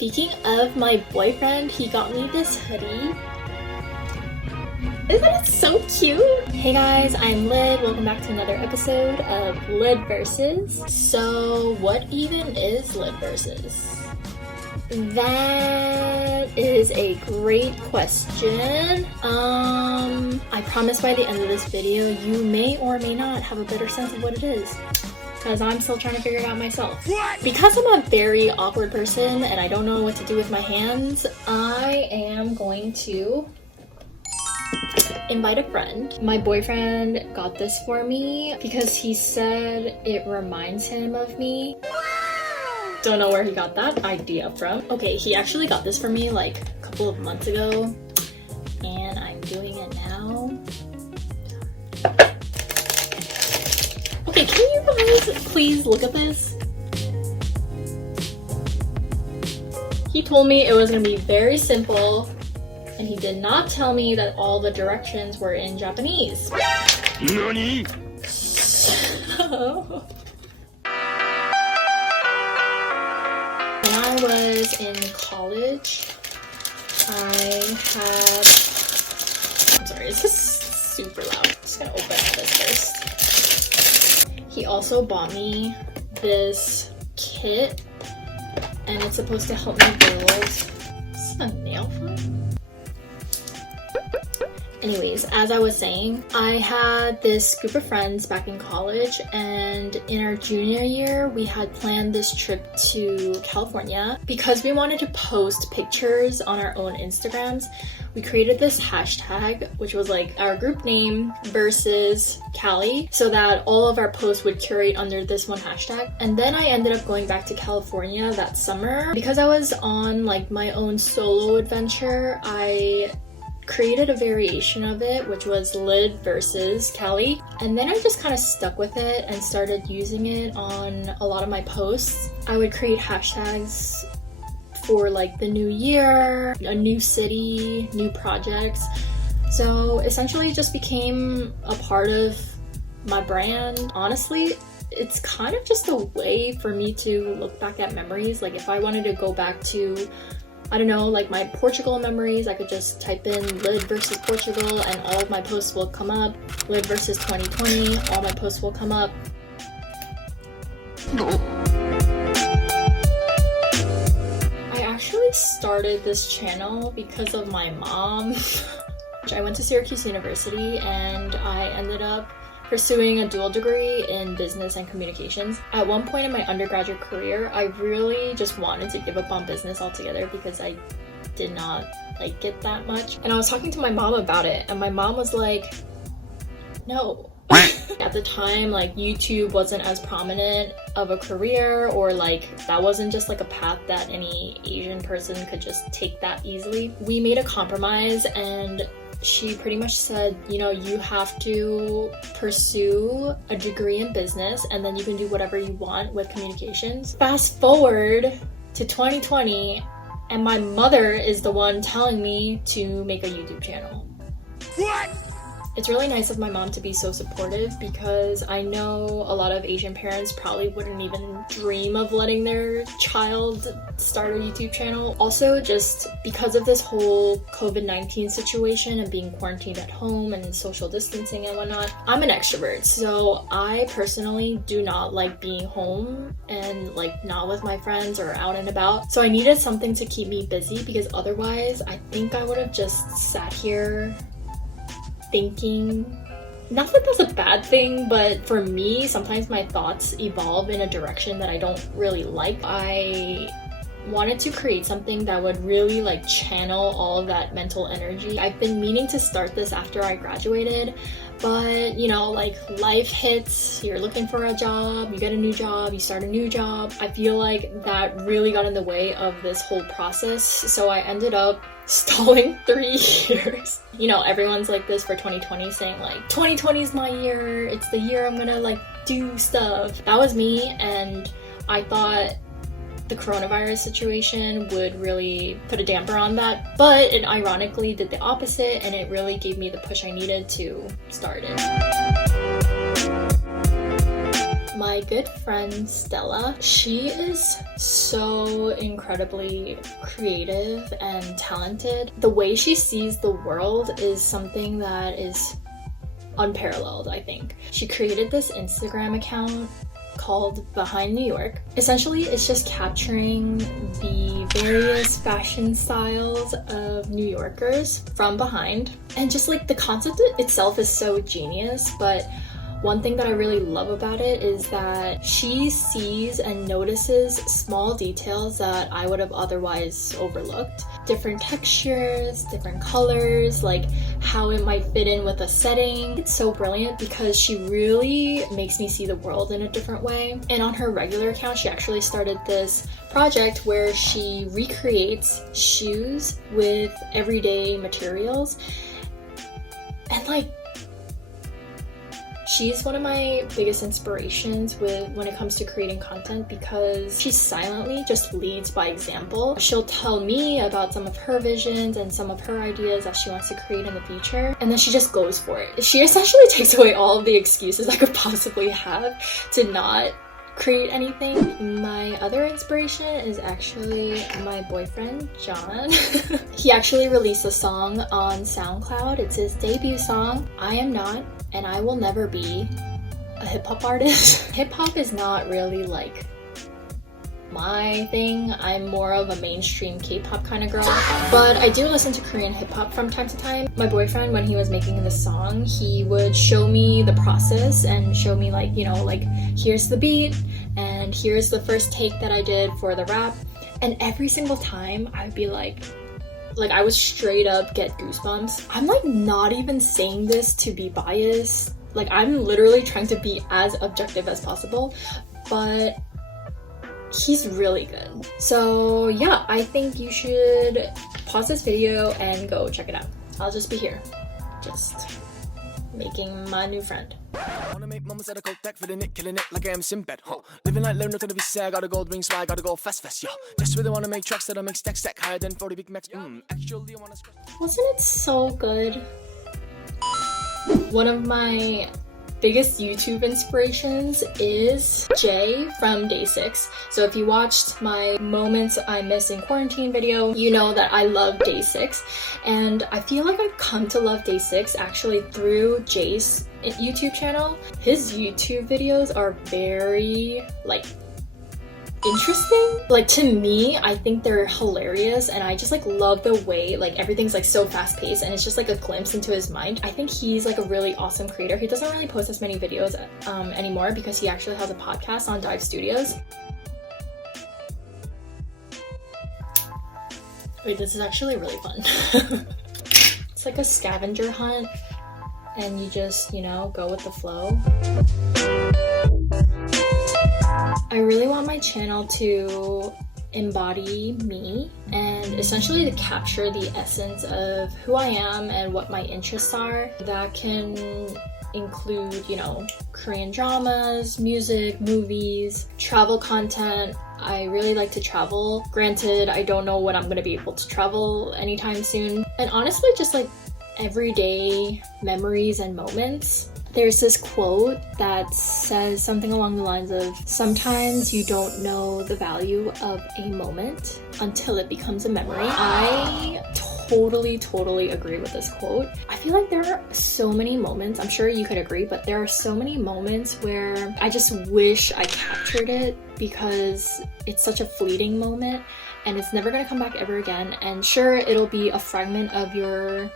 Speaking of my boyfriend, he got me this hoodie. Isn't it so cute? Hey guys, I'm Lyd. Welcome back to another episode of Lydversus. So what even is Lydversus? That is a great question. I promise by the end of this video, you may or may not have a better sense of what it is, because I'm still trying to figure it out myself. What? Because I'm a very awkward person and I don't know what to do with my hands, I am going to invite a friend. My boyfriend got this for me because he said it reminds him of me. Don't know where he got that idea from. Okay, he actually got this for me like a couple of months ago, and I'm doing it now. Okay, can you guys please look at this? He told me it was gonna be very simple, and he did not tell me that all the directions were in Japanese. NANI? So, when I was in college, I'm sorry, it's just super loud. I'm just gonna open this first. He also bought me this kit, and it's supposed to help me build. Is this a nail file? Anyways, as I was saying, I had this group of friends back in college, and in our junior year, we had planned this trip to California. Because we wanted to post pictures on our own Instagrams, we created this hashtag, which was like our group name versus Cali, so that all of our posts would curate under this one hashtag. And then I ended up going back to California that summer. Because I was on like my own solo adventure, I created a variation of it, which was Lyd versus Cali, and then I just kind of stuck with it and started using it on a lot of my posts. I would create hashtags for like the new year, a new city, new projects. So essentially it just became a part of my brand. Honestly, it's kind of just a way for me to look back at memories. Like if I wanted to go back to, I don't know, like my Portugal memories, I could just type in Lyd versus Portugal and all of my posts will come up. Lyd versus 2020, all my posts will come up. I actually started this channel because of my mom. I went to Syracuse University and I ended up pursuing a dual degree in business and communications. At one point in my undergraduate career, I really just wanted to give up on business altogether because I did not like it that much. And I was talking to my mom about it, and my mom was like, no. At the time, like YouTube wasn't as prominent of a career, or like that wasn't just like a path that any Asian person could just take that easily. We made a compromise, and she pretty much said, you know, you have to pursue a degree in business and then you can do whatever you want with communications. Fast forward to 2020 and my mother is the one telling me to make a YouTube channel. What? It's really nice of my mom to be so supportive, because I know a lot of Asian parents probably wouldn't even dream of letting their child start a YouTube channel. Also, just because of this whole COVID-19 situation and being quarantined at home and social distancing and whatnot, I'm an extrovert, so I personally do not like being home and like not with my friends or out and about. So I needed something to keep me busy, because otherwise I think I would have just sat here thinking. Not that that's a bad thing, but for me, sometimes my thoughts evolve in a direction that I don't really like. I wanted to create something that would really like channel all of that mental energy. I've been meaning to start this after I graduated, but you know, like life hits, you're looking for a job, you get a new job, you start a new job. I feel like that really got in the way of this whole process, so I ended up stalling 3 years. You know, everyone's like this for 2020, saying like 2020 is my year, it's the year I'm gonna like do stuff. That was me, and I thought the coronavirus situation would really put a damper on that, but it ironically did the opposite, and it really gave me the push I needed to start it. my good friend Stella. She is so incredibly creative and talented. The way she sees the world is something that is unparalleled, I think. She created this Instagram account called Behind New York. Essentially, it's just capturing the various fashion styles of New Yorkers from behind. And just like the concept itself is so genius, but one thing that I really love about it is that she sees and notices small details that I would have otherwise overlooked. Different textures, different colors, like how it might fit in with a setting. It's so brilliant because she really makes me see the world in a different way. And on her regular account, she actually started this project where she recreates shoes with everyday materials. And like, she's one of my biggest inspirations when it comes to creating content because she silently just leads by example. She'll tell me about some of her visions and some of her ideas that she wants to create in the future, and then she just goes for it. She essentially takes away all of the excuses I could possibly have to not create anything. My other inspiration is actually my boyfriend, John. He actually released a song on SoundCloud. It's his debut song. I am not, and I will never be, a hip-hop artist. Hip-hop is not really like my thing. I'm more of a mainstream K-pop kind of girl, but I do listen to Korean hip-hop from time to time. My boyfriend, when he was making the song, he would show me the process and show me like, you know, like here's the beat and here's the first take that I did for the rap, and every single time I'd be like I would straight up get goosebumps. I'm like not even saying this to be biased, like I'm literally trying to be as objective as possible, but he's really good. So yeah, I think you should pause this video and go check it out. I'll just be here, just making my new friend. Wanna make mamas at a cold deck, feeling it, killing it like I am Sinbad, huh? Living like learn, not gonna be sad, got a gold ring, so I gotta go fast, yo. Just really wanna make tracks that'll make stack higher than 40 big max. Actually, I wanna scratch. Wasn't it so good? One of my biggest YouTube inspirations is Jay from Day 6. So if you watched my Moments I Miss in Quarantine video, you know that I love Day 6. And I feel like I've come to love Day 6 actually through Jay's YouTube channel. His YouTube videos are very like interesting. Like to me, I think they're hilarious, and I just like love the way like everything's like so fast paced, and it's just like a glimpse into his mind. I think he's like a really awesome creator. He doesn't really post as many videos anymore because he actually has a podcast on Dive Studios. Wait, this is actually really fun. It's like a scavenger hunt, and you just, you know, go with the flow. I really want my channel to embody me and essentially to capture the essence of who I am and what my interests are. That can include, you know, Korean dramas, music, movies, travel content. I really like to travel. Granted, I don't know when I'm gonna be able to travel anytime soon. And honestly, just like everyday memories and moments. There's this quote that says something along the lines of, sometimes you don't know the value of a moment until it becomes a memory. I totally agree with this quote. I feel like there are so many moments, I'm sure you could agree, but there are so many moments where I just wish I captured it because it's such a fleeting moment and it's never gonna come back ever again. And sure, it'll be a fragment of your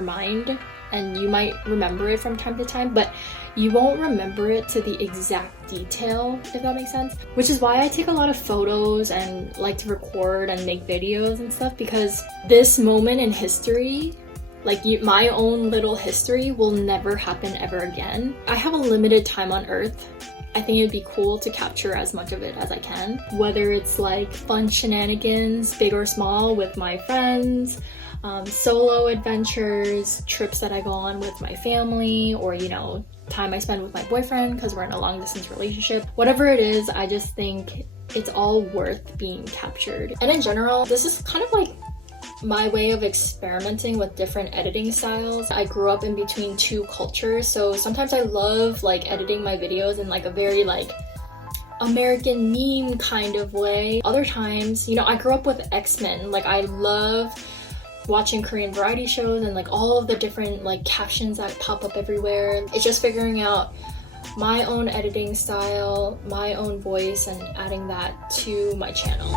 mind, and you might remember it from time to time, but you won't remember it to the exact detail, if that makes sense. Which is why I take a lot of photos and like to record and make videos and stuff, because this moment in history, like my own little history, will never happen ever again. I have a limited time on Earth. I think it'd be cool to capture as much of it as I can. Whether it's like fun shenanigans, big or small, with my friends, solo adventures, trips that I go on with my family, or, you know, time I spend with my boyfriend because we're in a long distance relationship. Whatever it is, I just think it's all worth being captured. And in general, this is kind of like my way of experimenting with different editing styles. I grew up in between two cultures, so sometimes I love like editing my videos in like a very like American meme kind of way. Other times, you know, I grew up with X-Men. Like I love watching Korean variety shows and like all of the different like captions that pop up everywhere. It's just figuring out my own editing style, my own voice, and adding that to my channel.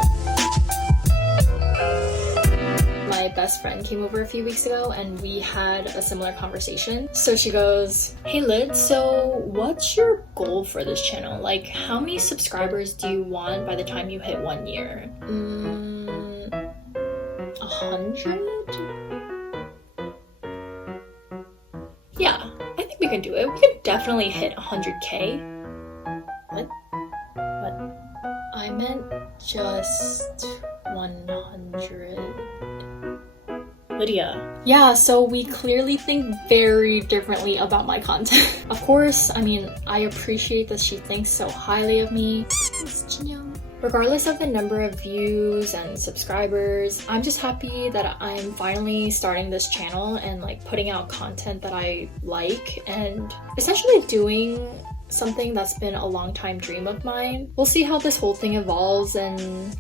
My best friend came over a few weeks ago and we had a similar conversation. So she goes, "Hey Lyd, so what's your goal for this channel? Like how many subscribers do you want by the time you hit 1 year?" 100? Yeah, I think we can do it. We could definitely hit 100K. What? I meant just 100. Lydia. Yeah, so we clearly think very differently about my content. Of course, I mean, I appreciate that she thinks so highly of me. Regardless of the number of views and subscribers, I'm just happy that I'm finally starting this channel and like putting out content that I like and essentially doing something that's been a long time dream of mine. We'll see how this whole thing evolves and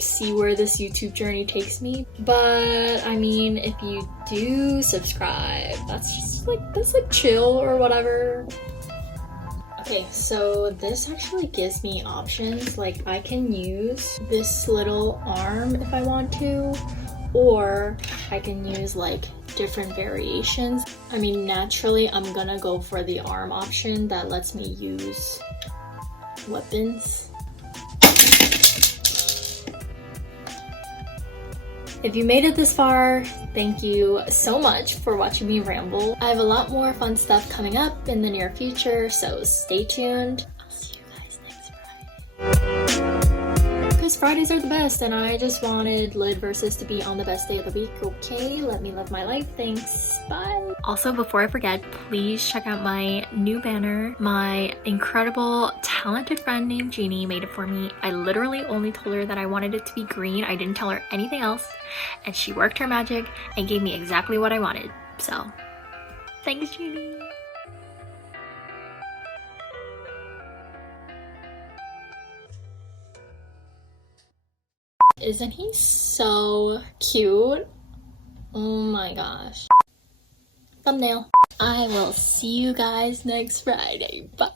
see where this YouTube journey takes me. But I mean, if you do subscribe, that's like chill or whatever. Okay, so this actually gives me options. Like I can use this little arm if I want to, or I can use like different variations. I mean, naturally I'm gonna go for the arm option that lets me use weapons. If you made it this far, thank you so much for watching me ramble. I have a lot more fun stuff coming up in the near future, so stay tuned. I'll see you guys next Friday. Because Fridays are the best, and I just wanted Lyd versus to be on the best day of the week. Okay, let me live my life. Thanks. Bye. Also, before I forget, please check out my new banner. My incredible, talented friend named Jeannie made it for me. I literally only told her that I wanted it to be green. I didn't tell her anything else. And she worked her magic and gave me exactly what I wanted. So, thanks, Jeannie. Isn't he so cute? Oh my gosh. Thumbnail. I will see you guys next Friday. Bye.